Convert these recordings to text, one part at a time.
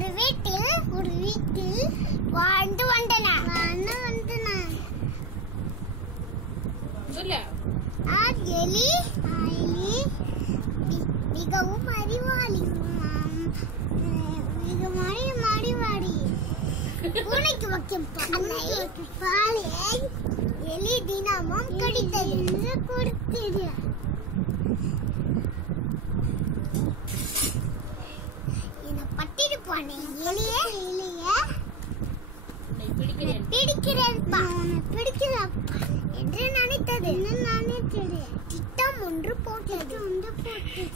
ஒரு வீட்டில் ஒரு வீட்டில் வாழ்ந்து வந்தன வாழ்ந்து வந்தன எலி எலி மிகவும் அறிவாளி. ஆம், அஹ், மிகவும் அறிவாளி பூனைக்கு வைக்கும் பாலை. பாலை. எலி தினமும் கடித்தது. கொடுத்தது. எலிய? எலிய? பிடிக்கிறேன். பிடிக்கிறப்பா என்று நினைத்தது. நினைத்தது. திட்டம் ஒன்று போட்டது. ஒன்று போட்டது.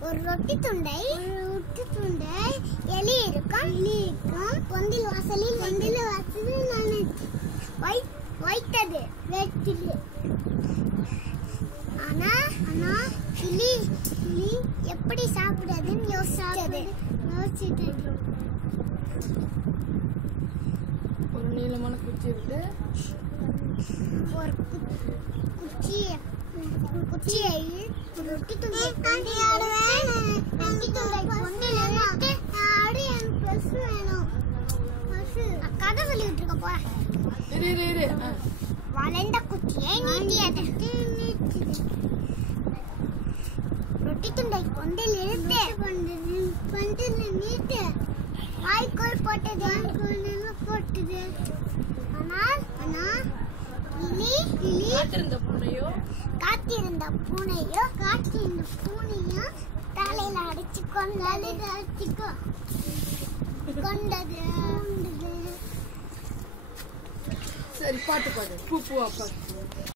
ஒரு ரொட்டி துண்டை. ரொட்டி துண்டை. எலி இருக்கும். எலி இருக்கும். பொந்தில் வாசலில் பொந்தில் வாசலில் நினைத்து வை வைத்தது. வைத்தது ஆனா ஆனா கிளி கிளி எப்படி சாப்பிடுறதுன்னு யோசிச்சது ஒரு நீளமான குச்சி எடுத்து ஒரு குச்சியை குச்சியை ரொட்டி துண்டை கொண்டு ரொட்டி துண்டை கொண்டு ஆடு எனக்கு ப்ளஸ் வேணும். கதை சொல்லிட்டு இருக்க குச்சியை நீட்டியது. ரொட்டி துண்டை கொண்டு போட்டது போட்டது. ஆனால் ஆனால் கிளி கிளி காத்திருந்த பூனையோ? காத்திருந்த பூனையோ காத்திருந்த பூனையோ தலையில அடிச்சு கொண்டது. அடிச்சுக்கோ கொண்டது கொண்டது. சரி பாட்டு பாடு. பூ பூவா பாட்டு.